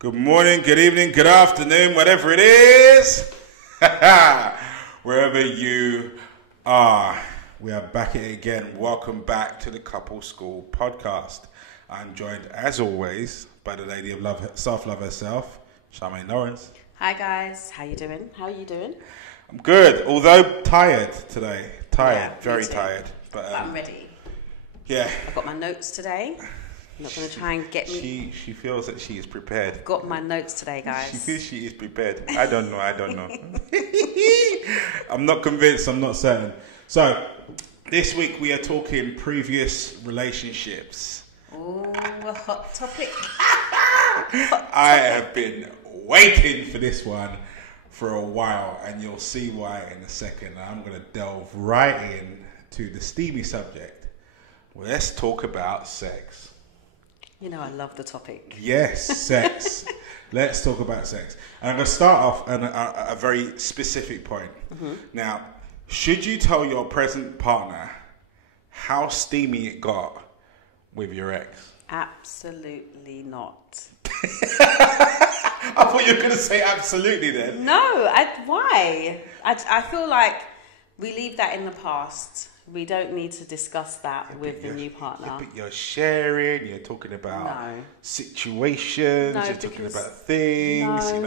Good morning, good evening, good afternoon, whatever it is. Wherever you are, we are back at it again. Welcome back to the Couple School podcast. I'm joined, as always, by the lady of love, self-love herself, Charmaine Lawrence. Hi guys, how you doing? How are you doing? I'm good, although tired today. Very too. tired. But I'm ready. Yeah. I've got my notes today. I'm not going to try and get me. She feels that she is prepared. I've got my notes today, guys. She feels she is prepared. I don't know. I'm not convinced. I'm not certain. So, this week we are talking previous relationships. Oh, a hot topic. I have been waiting for this one for a while, and you'll see why in a second. I'm going to delve right in to the steamy subject. Well, let's talk about sex. You know I love the topic. Yes, sex. Let's talk about sex. And I'm going to start off on a very specific point. Mm-hmm. Now, should you tell your present partner how steamy it got with your ex? Absolutely not. I thought you were going to say absolutely then. No, why? I feel like we leave that in the past. We don't need to discuss that with the new partner. Yeah, but you're sharing, you're talking about situations, you're talking about things, you're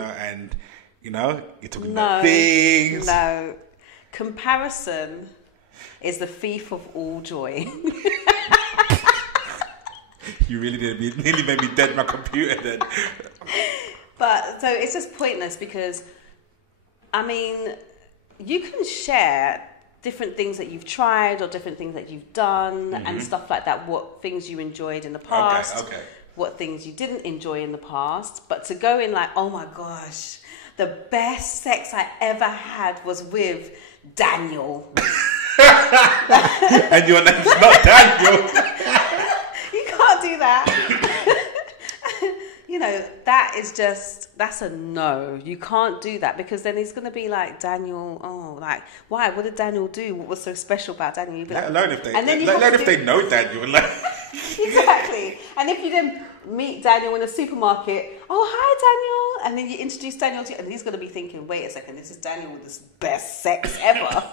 talking about things. No, comparison is the thief of all joy. You really nearly made me dead my computer then. But, so it's just pointless because, I mean, you can share different things that you've tried or different things that you've done and stuff like that, what things you enjoyed in the past, what things you didn't enjoy in the past. But to go in like, oh my gosh, the best sex I ever had was with Daniel. And your name's not Daniel. You can't do that. That's a no. You can't do that because then he's going to be like, Daniel, why? What did Daniel do? What was so special about Daniel? Let alone if they know Daniel. Exactly. And if you then meet Daniel in a supermarket, oh, hi, Daniel. And then you introduce Daniel to you, and he's going to be thinking, wait a second, this is Daniel with the best sex ever.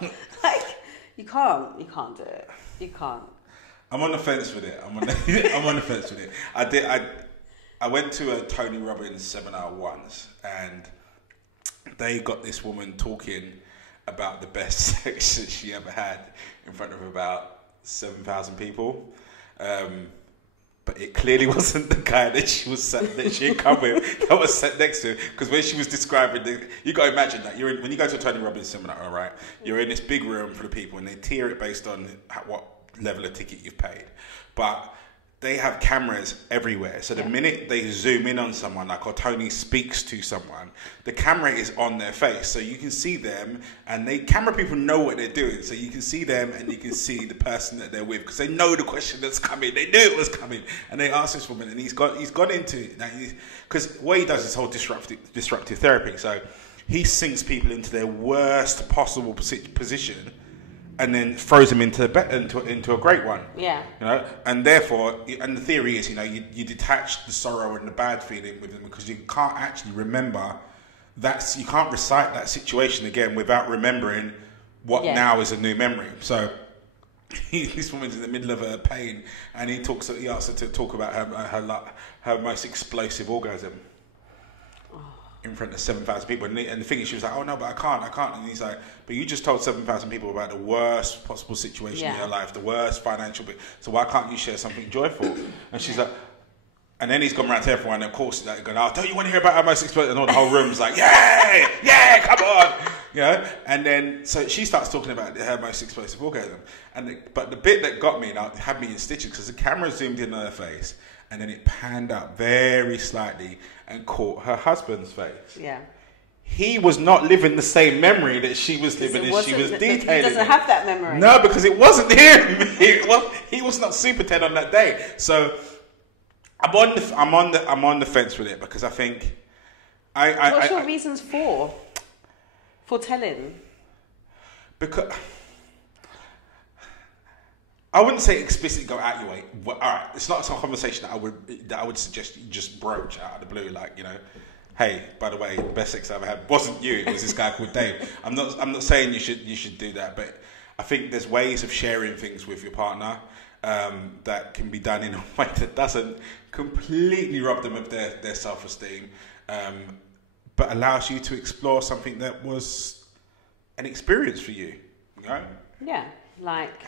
You can't do it. You can't. I'm on the fence with it. I'm on the fence with it. I went to a Tony Robbins seminar once, and they got this woman talking about the best sex that she ever had in front of about 7,000 people. But it clearly wasn't the guy that she had come with that was sat next to her. Because when she was describing you got to imagine that when you go to a Tony Robbins seminar, all right, you're in this big room full of people, and they tier it based on what level of ticket you've paid. But they have cameras everywhere. So the minute they zoom in on someone, or Tony speaks to someone, the camera is on their face. So you can see them, and camera people know what they're doing. So you can see them, and you can see the person that they're with, because they know the question that's coming. They knew it was coming. And they asked this woman, and he's gone into it. Because what he does is whole disruptive therapy. So he sinks people into their worst possible position, and then throws them into a great one. Yeah. And therefore, and the theory is, you detach the sorrow and the bad feeling with them because you can't actually remember you can't recite that situation again without remembering what now is a new memory. So this woman's in the middle of her pain, and he asks her to talk about her most explosive orgasm in front of 7,000 people, and the thing is, she was like, oh no, but I can't, and he's like, but you just told 7,000 people about the worst possible situation in your life, the worst financial bit, so why can't you share something joyful? And she's like, and then he's gone around to everyone, and of course he's like going, oh, don't you want to hear about our most explosive, and all the whole room's like, yeah, come on, and then so she starts talking about her most explosive orgasm, but the bit that got me, and had me in stitches, because the camera zoomed in on her face, and then it panned up very slightly and caught her husband's face. Yeah. He was not living the same memory that she was living as she was detailing. He doesn't have that memory. No, because it wasn't him. He was not Super Ted on that day. So I'm on the fence with it because I think What's your reasons for telling? Because I wouldn't say explicitly go out your way. But, all right, it's not a conversation that I would suggest you just broach out of the blue, like, you know, hey, by the way, the best sex I ever had wasn't you; it was this guy called Dave. I'm not saying you should do that, but I think there's ways of sharing things with your partner that can be done in a way that doesn't completely rob them of their self-esteem, but allows you to explore something that was an experience for you. You know? Yeah, like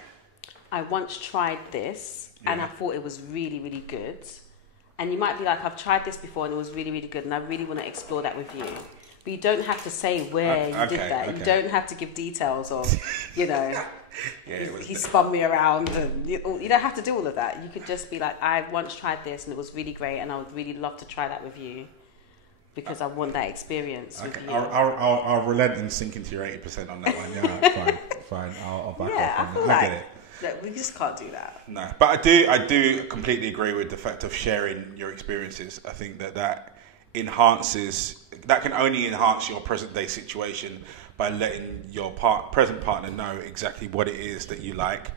I once tried this and I thought it was really, really good. And you might be like, I've tried this before and it was really, really good, and I really want to explore that with you. But you don't have to say where you did that. Okay. You don't have to give details of, you know, he spun me around, and you don't have to do all of that. You could just be like, I once tried this and it was really great, and I would really love to try that with you because I want that experience with you. I'll relent and sink into your 80% on that one. Yeah, fine. I'll back off on that. I get it. Look, we just can't do that. No, but I do completely agree with the fact of sharing your experiences. I think that can only enhance your present day situation by letting your present partner know exactly what it is that you like,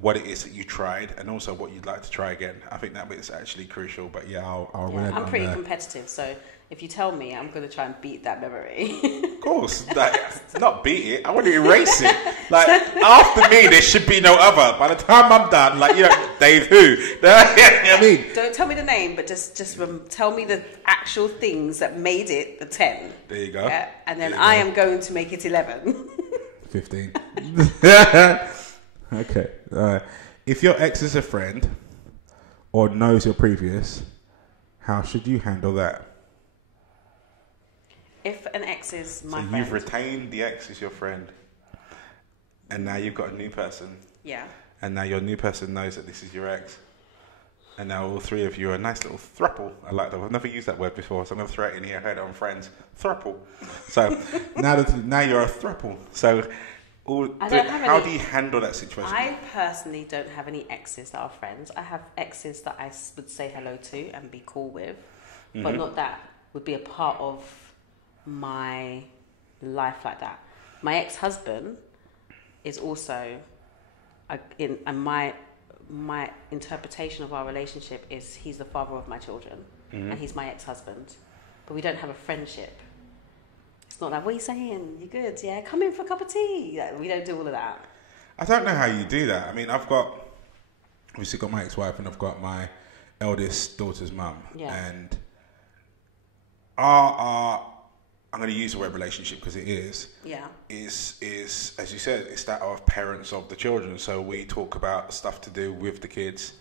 what it is that you tried, and also what you'd like to try again. I think that bit's actually crucial. But I'm pretty competitive, so if you tell me, I'm going to try and beat that memory. Of course, not beat it. I want to erase it. Like, after me, there should be no other. By the time I'm done, like, you know, Dave who? You know what I mean? Don't tell me the name, but just tell me the actual things that made it the 10. There you go. Yeah? And then I am going to make it 11. 15. Okay. If your ex is a friend or knows your previous, how should you handle that? If an ex is my friend. So you've retained the ex as your friend, and now you've got a new person. Yeah. And now your new person knows that this is your ex. And now all three of you are a nice little throuple. I like that. I've never used that word before, so I'm going to throw it in here. I heard it on Friends. Throuple. So now you're a throuple. So how do you handle that situation? I personally don't have any exes that are friends. I have exes that I would say hello to and be cool with, but not that would be a part of my life like that. My ex-husband is also my interpretation of our relationship is he's the father of my children, and he's my ex-husband, but we don't have a friendship. It's not like, what are you saying? You good? Yeah, come in for a cup of tea. Like, we don't do all of that. I don't know how you do that. I mean, I've obviously got my ex-wife and I've got my eldest daughter's mum, and I'm going to use the word relationship because it is. Yeah. Is as you said, it's that of parents of the children. So we talk about stuff to do with the kids.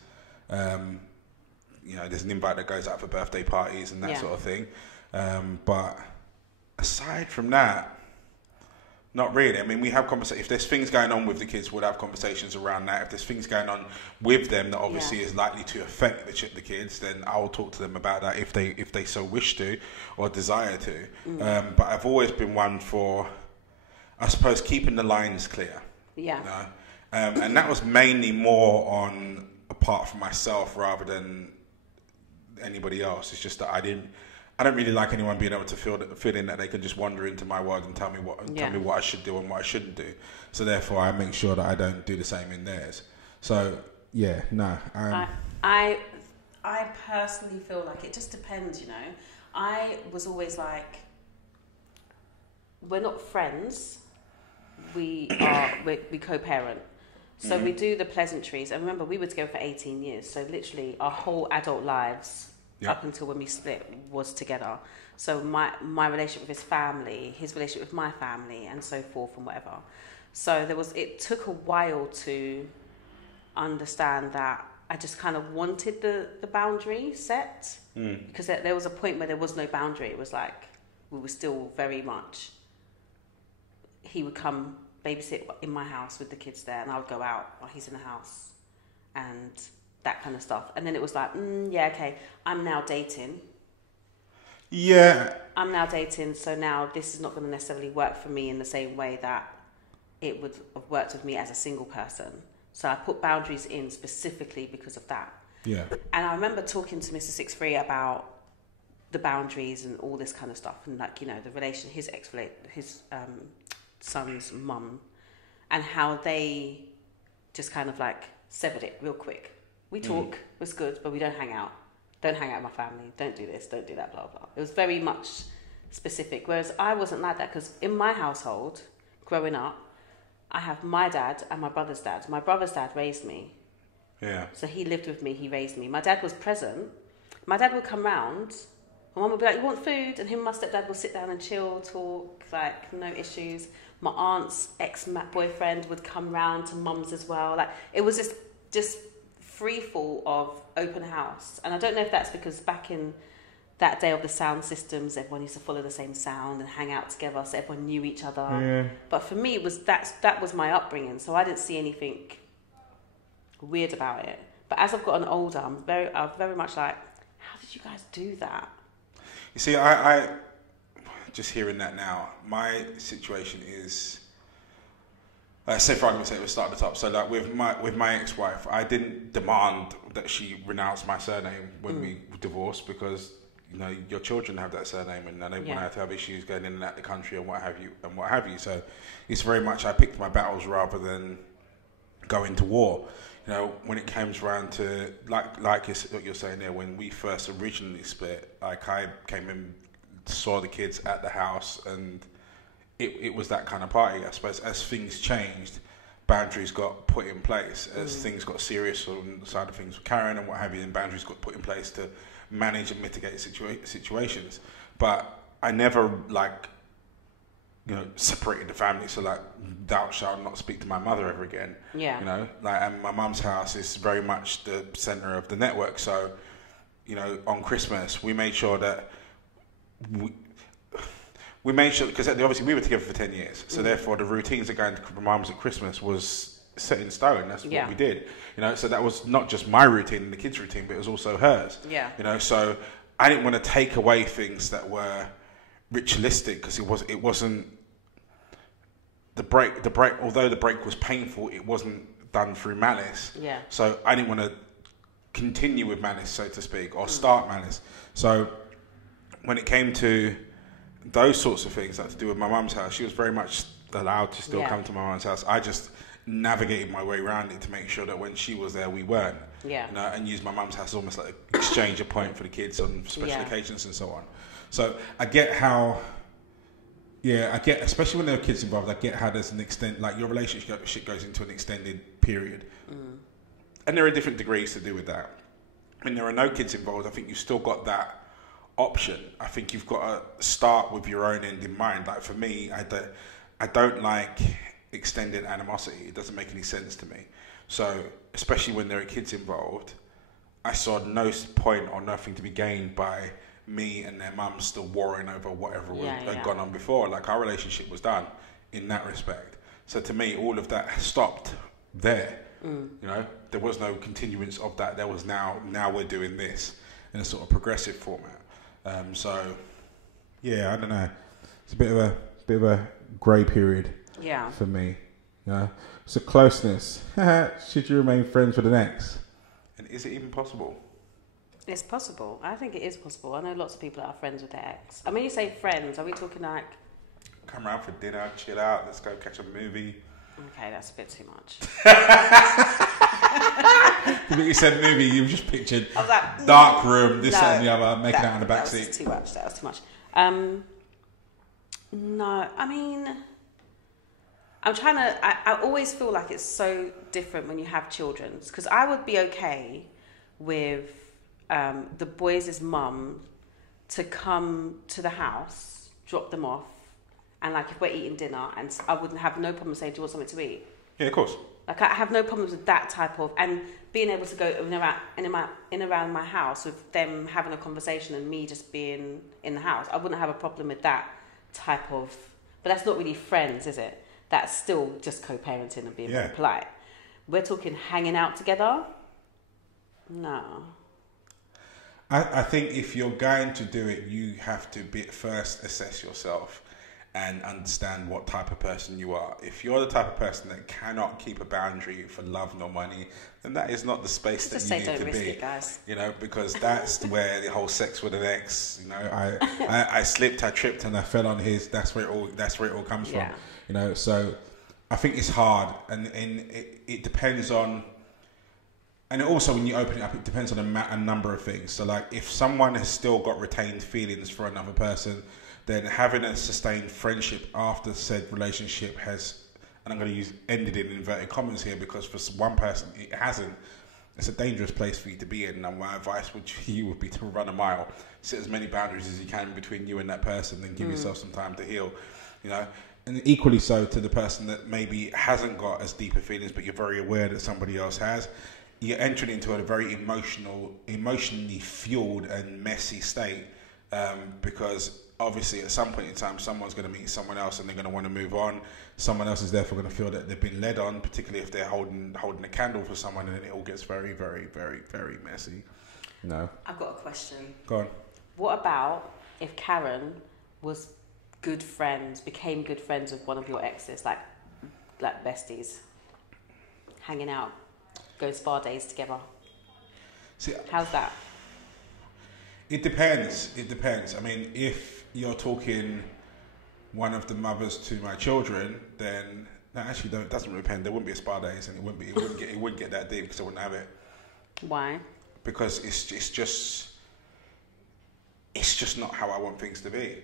You know, there's an invite that goes out for birthday parties and that sort of thing. But aside from that, not really. I mean, we have conversations. If there's things going on with the kids, we'll have conversations around that. If there's things going on with them that obviously is likely to affect the kids, then I will talk to them about that if they so wish to or desire to. But I've always been one for, I suppose, keeping the lines clear. Yeah. You know? And that was mainly more on apart from myself rather than anybody else. It's just that I don't really like anyone being able to feel in that they can just wander into my world and tell me what I should do and what I shouldn't do. So therefore, I make sure that I don't do the same in theirs. So no. I personally feel like it just depends. You know, I was always like, we're not friends. We co-parent. So we do the pleasantries. And remember, we were together for 18 years. So literally, our whole adult lives. Up until when we split was together. So my relationship with his family, his relationship with my family, and so forth and whatever. So it took a while to understand that I just kind of wanted the boundary set because there was a point where there was no boundary. It was like we were still very much, he would come babysit in my house with the kids there and I would go out while he's in the house and that kind of stuff. And then it was like, okay, I'm now dating. Yeah. I'm now dating, so now this is not going to necessarily work for me in the same way that it would have worked with me as a single person. So I put boundaries in specifically because of that. Yeah. And I remember talking to Mr. 63 about the boundaries and all this kind of stuff, and like, you know, the relation, his son's mum, and how they just kind of like severed it real quick. We talk, it's good, but we don't hang out. Don't hang out with my family. Don't do this, don't do that, blah, blah. It was very much specific. Whereas I wasn't like that, because in my household, growing up, I have my dad and my brother's dad. My brother's dad raised me. Yeah. So he lived with me, he raised me. My dad was present. My dad would come round. My mum would be like, you want food? And him and my stepdad would sit down and chill, talk, like, no issues. My aunt's ex-boyfriend would come round to mum's as well. Like, it was just free fall of open house. And I don't know if that's because back in that day of the sound systems, everyone used to follow the same sound and hang out together, so everyone knew each other. Yeah. But for me, that was my upbringing, so I didn't see anything weird about it. But as I've gotten older, I'm very much like, how did you guys do that? You see, I just hearing that now, my situation is, say for argument's sake, we'll start at the top. So like with my ex-wife, I didn't demand that she renounce my surname when we divorced, because your children have that surname, and they want to have issues going in and out the country and what have you. So it's very much, I picked my battles rather than going to war. When it comes around to like what you're saying there, when we first originally split, like I came and saw the kids at the house, and it was that kind of party. I suppose as things changed, boundaries got put in place. As things got serious on the side of things with Karen and what have you, and boundaries got put in place to manage and mitigate situations. But I never separated the family. So like, thou shalt not speak to my mother ever again. Yeah. And my mum's house is very much the center of the network. So, on Christmas, we made sure that because obviously we were together for 10 years. So therefore the routines of going to my mum's at Christmas was set in stone. That's what we did. So that was not just my routine and the kids' routine, but it was also hers. Yeah. So I didn't want to take away things that were ritualistic, because it wasn't the break. Although the break was painful, it wasn't done through malice. Yeah. So I didn't want to continue with malice, so to speak, or start malice. So when it came to those sorts of things, like to do with my mum's house, she was very much allowed to still come to my mum's house. I just navigated my way around it to make sure that when she was there, we weren't. Yeah. And used my mum's house as almost like an exchange point for the kids on special occasions and so on. So I get how, especially when there are kids involved, I get how there's an extent, like your relationship goes into an extended period. And there are different degrees to do with that. When there are no kids involved, I think you've still got that option. I think you've got to start with your own end in mind. Like for me, I don't like extended animosity. It doesn't make any sense to me. So especially when there are kids involved, I saw no point or nothing to be gained by me and their mum still warring over whatever had gone on before. Like our relationship was done in that respect. So to me, all of that stopped there. There was no continuance of that. There was now we're doing this in a sort of progressive format. So I don't know. It's a bit of a grey period. Yeah. For me. So closeness. Should you remain friends with an ex? And is it even possible? It's possible. I think it is possible. I know lots of people that are friends with their ex. I mean, you say friends, are we talking like... Come around for dinner, chill out, let's go catch a movie. Okay, that's a bit too much. The minute you said movie, you just pictured I was like, dark room, this that and the other, making out in the back seat. That was too much. No, I mean... I always feel like it's so different when you have children. Because I would be okay with the boys' mum to come to the house, drop them off, and like if we're eating dinner, and I wouldn't have no problem saying, do you want something to eat? Yeah, of course. Like I have no problems with that type of, and being able to go in around my house with them having a conversation and me just being in the house. I wouldn't have a problem with that type of, but that's not really friends, is it? That's still just co-parenting and being very polite. We're talking hanging out together? No. I think if you're going to do it, you have to first assess yourself and understand what type of person you are. If you're the type of person that cannot keep a boundary for love nor money, then that is not the space that you need to be. It, guys. Because that's where the whole sex with an ex. I slipped, I tripped, and I fell on his. That's where it all comes from. So I think it's hard, and it depends on. And also, when you open it up, it depends on a number of things. So, like, if someone has still got retained feelings for another person, then having a sustained friendship after said relationship has, and I'm going to use ended in inverted commas here, because for one person it hasn't. It's a dangerous place for you to be in, and my advice would be to run a mile, set as many boundaries as you can between you and that person, then give yourself some time to heal, you know. And equally so to the person that maybe hasn't got as deeper feelings, but you're very aware that somebody else has. You're entering into a very emotionally fueled and messy state, because obviously at some point in time someone's going to meet someone else and they're going to want to move on. Someone else is therefore going to feel that they've been led on, particularly if they're holding a candle for someone, and then it all gets very, very, very, very messy. You know. I've got a question. Go on. What about if Karen became good friends with one of your exes, like besties, hanging out, go spa days together? See, how's that? It depends. I mean, if you're talking one of the mothers to my children, then it doesn't really depend. There wouldn't be a spa days, and it wouldn't get that deep, because I wouldn't have it. Why? Because it's just not how I want things to be.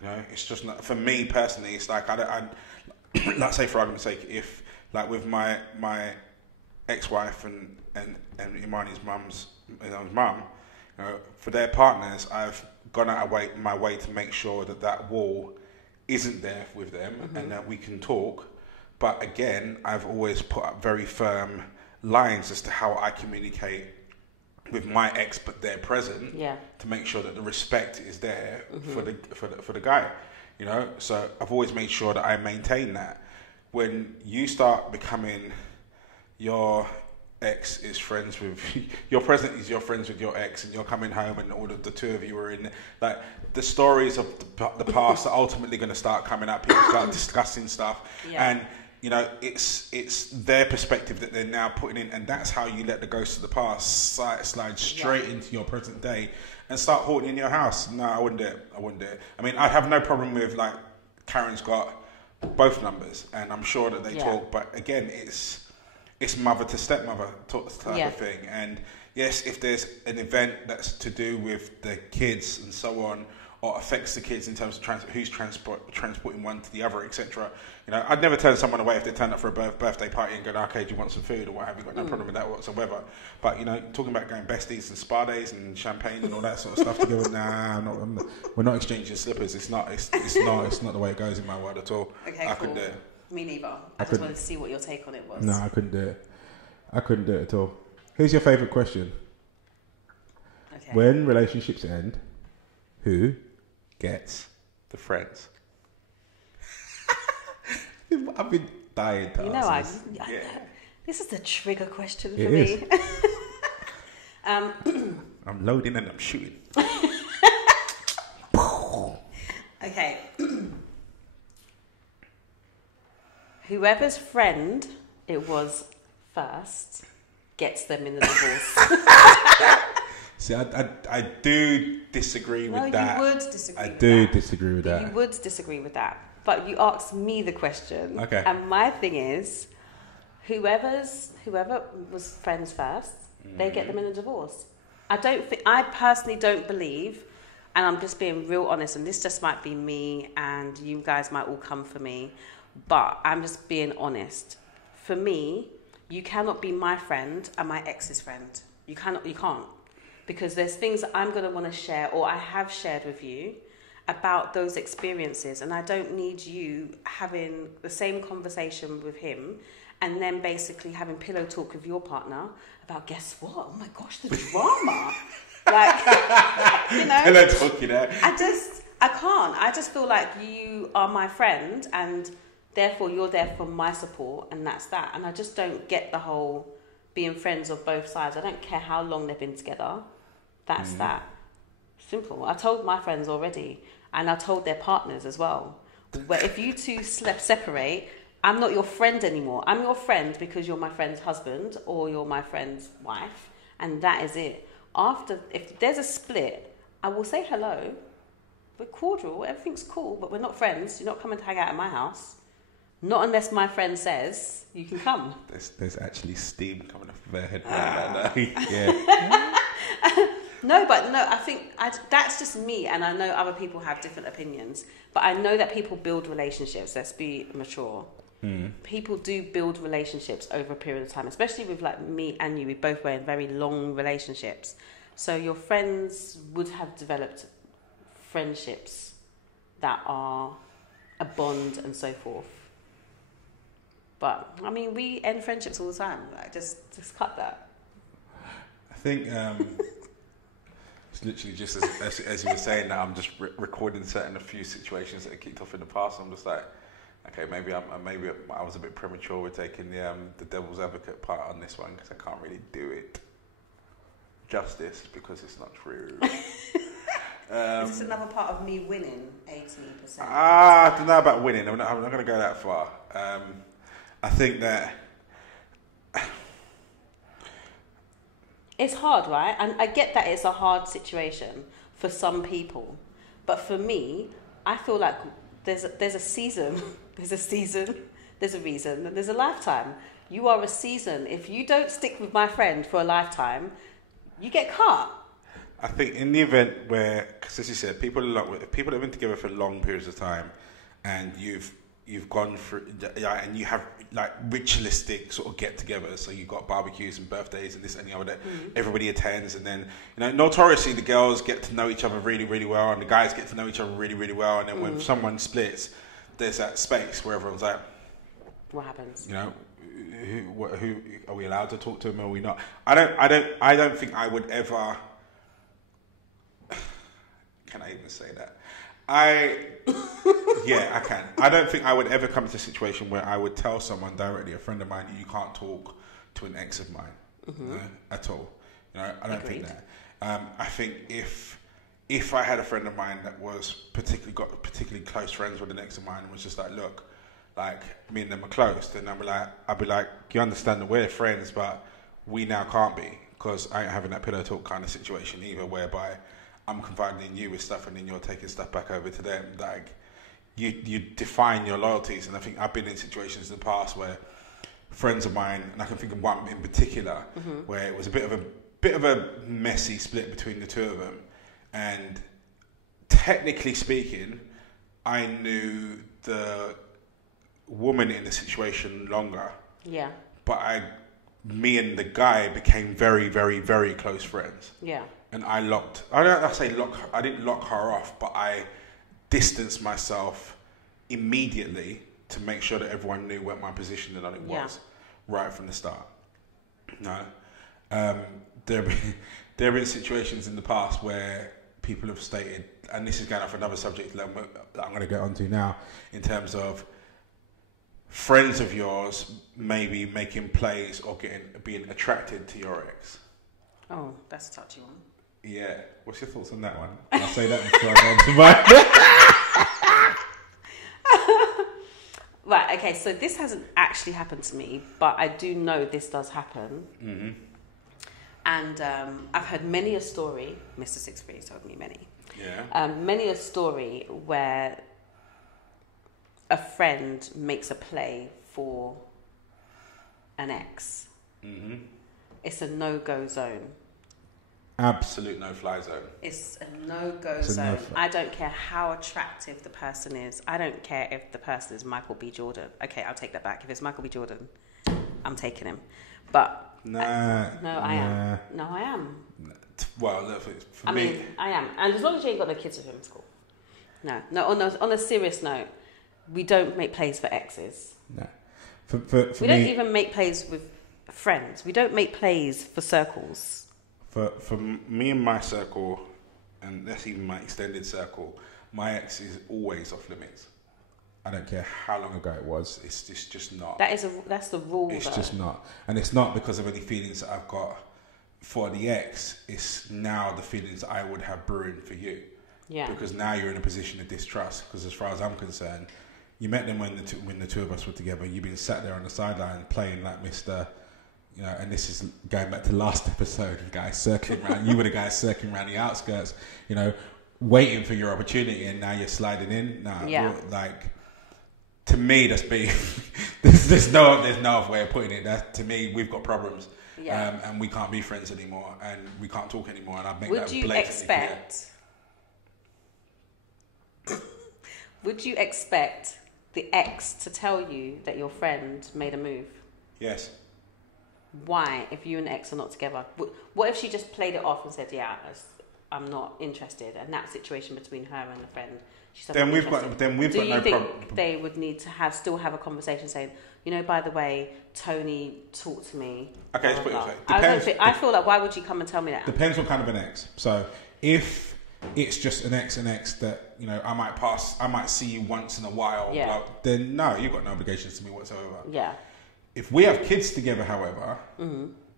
You know, it's just not, for me personally. It's like I let's say, for argument's sake, if like with my ex-wife and Imani's mum's mum, you know, for their partners, I've gone out of my way to make sure that wall isn't there with them, and that we can talk. But again, I've always put up very firm lines as to how I communicate with my ex, but they're present, to make sure that the respect is there for the guy, you know. So I've always made sure that I maintain that. When you start becoming your ex is friends with your present is your friends with your ex, and you're coming home and all of the two of you are in, like, the stories of the past are ultimately going to start coming up. People start discussing stuff, and you know, it's their perspective that they're now putting in, and that's how you let the ghosts of the past slide straight into your present day and start haunting in your house. No, I wouldn't do it. I mean, I'd have no problem with, like, Karen's got both numbers, and I'm sure that they talk, but again, it's mother to stepmother type of thing. And yes, if there's an event that's to do with the kids and so on, or affects the kids in terms of who's transporting one to the other, etc. You know, I'd never turn someone away if they turn up for a birthday party and go, okay, do you want some food or what have you? Got no problem with that whatsoever. But, you know, talking about going besties and spa days and champagne and all that sort of stuff together, we're not exchanging slippers. It's not the way it goes in my world at all. Okay, I cool. couldn't do it. Me neither. I just wanted to see what your take on it was. No, I couldn't do it. I couldn't do it at all. Here's your favourite question. Okay. When relationships end, who gets the friends? I've been dying to ask this. This is a trigger question for me. I'm loading and I'm shooting. Okay. Whoever's friend it was first gets them in the divorce. See, I do disagree with that. No, you would disagree with that. I do disagree with that. You would disagree with that. But you asked me the question. Okay. And my thing is, whoever was friends first, they get them in a divorce. I personally don't believe, and I'm just being real honest, and this just might be me, and you guys might all come for me, but I'm just being honest. For me, you cannot be my friend and my ex's friend. You can't. Because there's things that I'm going to want to share, or I have shared with you, about those experiences, and I don't need you having the same conversation with him and then basically having pillow talk with your partner about, guess what? Oh my gosh, the drama. Like, you know. Pillow talk, you know. I can't. I just feel like you are my friend, and therefore you're there for my support, and that's that. And I just don't get the whole being friends of both sides. I don't care how long they've been together. That's that. Simple. I told my friends already, and I told their partners as well. But if you two separate, I'm not your friend anymore. I'm your friend because you're my friend's husband or you're my friend's wife, and that is it. If there's a split, I will say hello. We're cordial, everything's cool, but we're not friends. You're not coming to hang out at my house. Not unless my friend says you can come. There's actually steam coming off of their head right now. Yeah. No, I think that's just me, and I know other people have different opinions. But I know that people build relationships. Let's be mature. People do build relationships over a period of time, especially with like me and you. We both were in very long relationships, so your friends would have developed friendships that are a bond and so forth. But I mean, we end friendships all the time. Like, just cut that. I think it's literally just as you were saying that, I'm just recording a few situations that have kicked off in the past. I'm just like, okay, maybe I was a bit premature with taking the devil's advocate part on this one, because I can't really do it justice because it's not true. Is this another part of me winning 80%? I don't know about winning. I'm not going to go that far. I think that it's hard, right? And I get that it's a hard situation for some people, but for me, I feel like there's a season, there's a reason, and there's a lifetime. You are a season. If you don't stick with my friend for a lifetime, you get cut. I think in the event where, because as you said, people have been together for long periods of time, and you've gone through, and you have like ritualistic sort of get-togethers. So you've got barbecues and birthdays and this and the other that everybody attends, and then notoriously the girls get to know each other really, really well, and the guys get to know each other really, really well, and then when someone splits, there's that space where everyone's like, what happens? Who are we allowed to talk to him, or are we not? I don't think I would ever. Can I even say that? Yeah, I can. I don't think I would ever come to a situation where I would tell someone directly, a friend of mine, you can't talk to an ex of mine at all. I don't think that. I think if I had a friend of mine that was particularly close friends with an ex of mine and was just like, look, like me and them are close, then I'd be like, you understand that we're friends, but we now can't be, because I ain't having that pillow talk kind of situation either, whereby I'm confiding in you with stuff and then you're taking stuff back over to them. Like, you define your loyalties. And I think I've been in situations in the past where friends of mine, and I can think of one in particular, where it was a bit of a messy split between the two of them. And technically speaking, I knew the woman in the situation longer. Yeah. But me and the guy became very, very, very close friends. Yeah. And I didn't lock her off, but I distanced myself immediately to make sure that everyone knew what my position on it was right from the start. No. There have been situations in the past where people have stated, and this is going off another subject that I'm going to get onto now, in terms of friends of yours maybe making plays or being attracted to your ex. Oh, that's a touchy one. Yeah. What's your thoughts on that one? I'll say that before I go on to mine. Right, okay, so this hasn't actually happened to me, but I do know this does happen. Mm-hmm. And I've heard many a story, Mr. Sixthree's told me many. Yeah. Many a story where a friend makes a play for an ex. Mm-hmm. It's a no-go zone. Absolute no-fly zone. It's a no-go zone. I don't care how attractive the person is. I don't care if the person is Michael B. Jordan. Okay, I'll take that back. If it's Michael B. Jordan, I'm taking him. But I am. No, I am. Well, look, for me, I am. And as long as you ain't got no kids with him, it's cool. No. On a serious note, we don't make plays for exes. No. For we don't even make plays with friends. We don't make plays for circles. For me and my circle, and that's even my extended circle, my ex is always off limits. I don't care how long ago it was. It's just not. That's the rule. It's just not, and it's not because of any feelings that I've got for the ex. It's now the feelings that I would have brewing for you. Yeah. Because now you're in a position of distrust. Because as far as I'm concerned, you met them when the two of us were together. You've been sat there on the sideline playing like Mr. And this is going back to last episode, guys circling around. You were the guys circling around the outskirts, waiting for your opportunity, and now you're sliding in. to me, that's beef. there's no other way of putting it. That, to me, we've got problems. Yeah. And we can't be friends anymore, and we can't talk anymore. And I make Would that you expect? Would you expect the ex to tell you that your friend made a move? Yes. Why, if you and the ex are not together? What if she just played it off and said, "Yeah, I'm not interested," and that situation between her and the friend? She said, then we've got no problem. Do you think they would need to still have a conversation saying, you know, by the way, Tony talked to me. Okay, let's put it this way. I feel like, why would you come and tell me that? Depends what kind of an ex. So if it's just an ex that, you know, I might see you once in a while, yeah. then no, you've got no obligations to me whatsoever. Yeah. If we have kids together, however,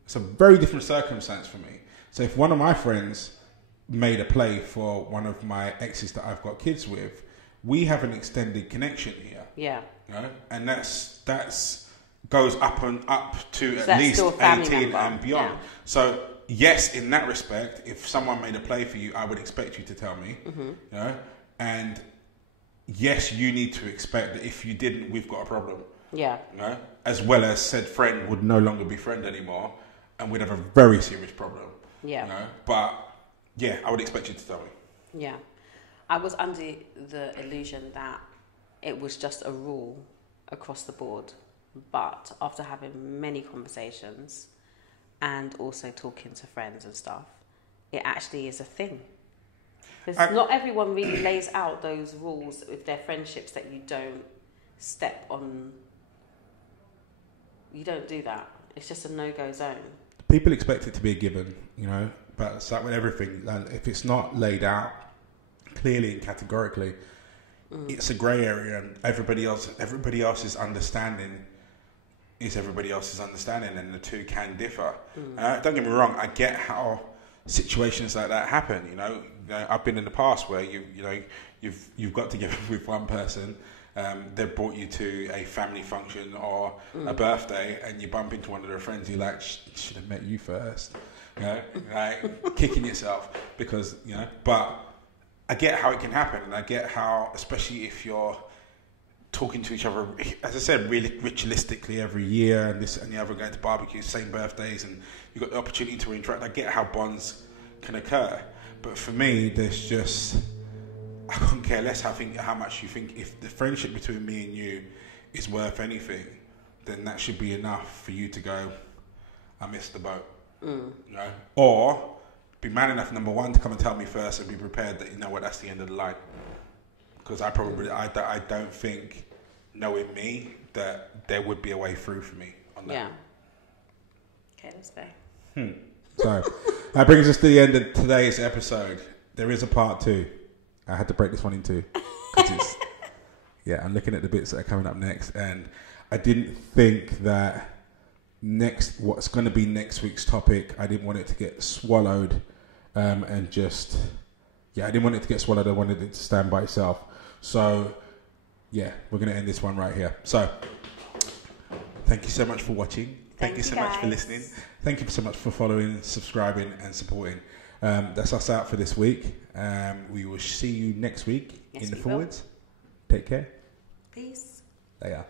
it's a very different circumstance for me. So if one of my friends made a play for one of my exes that I've got kids with, we have an extended connection here. Yeah. You know? And that's goes up to So at least 18 member. and beyond. Yeah. So yes, in that respect, if someone made a play for you, I would expect you to tell me. You know? And yes, you need to expect that if you didn't, we've got a problem. Yeah. You know? As well as said friend would no longer be friend anymore, and we'd have a very serious problem. Yeah. You know? But yeah, I would expect you to tell me. Yeah. I was under the illusion that it was just a rule across the board. But after having many conversations and also talking to friends and stuff, it actually is a thing. Because not everyone really lays out those rules with their friendships that you don't step on. You don't do that. It's just a no-go zone. People expect it to be a given, you know, but it's like with everything. If it's not laid out clearly and categorically, it's a grey area, and everybody else's understanding is everybody else's understanding, and the two can differ. Don't get me wrong, I get how situations like that happen. You know, I've been in the past where you've got together with one person. They've brought you to a family function or a birthday, and you bump into one of their friends. You're like, should have met you first, you know, like kicking yourself because, you know. But I get how it can happen, and I get how, especially if you're talking to each other, as I said, really ritualistically every year, and this and the other, going to barbecues, same birthdays, and you've got the opportunity to interact. I get how bonds can occur, but for me, there's just, I couldn't care less how much you think. If the friendship between me and you is worth anything, then that should be enough for you to go, I missed the boat. You know? Or be man enough, number one, to come and tell me first, and be prepared that, you know what, that's the end of the line. Because I don't think, knowing me, that there would be a way through for me on that. Yeah. Okay, let's go. So that brings us to the end of today's episode. There is a part 2. I had to break this one in two. I'm looking at the bits that are coming up next, and I didn't think that what's going to be next week's topic, I didn't want it to get swallowed, I didn't want it to get swallowed. I wanted it to stand by itself. So, yeah, we're going to end this one right here. So, thank you so much for watching. Thank you so much for listening. Thank you so much for following, subscribing, and supporting. That's us out for this week. We will see you next week in the forwards. Take care. Peace. Later.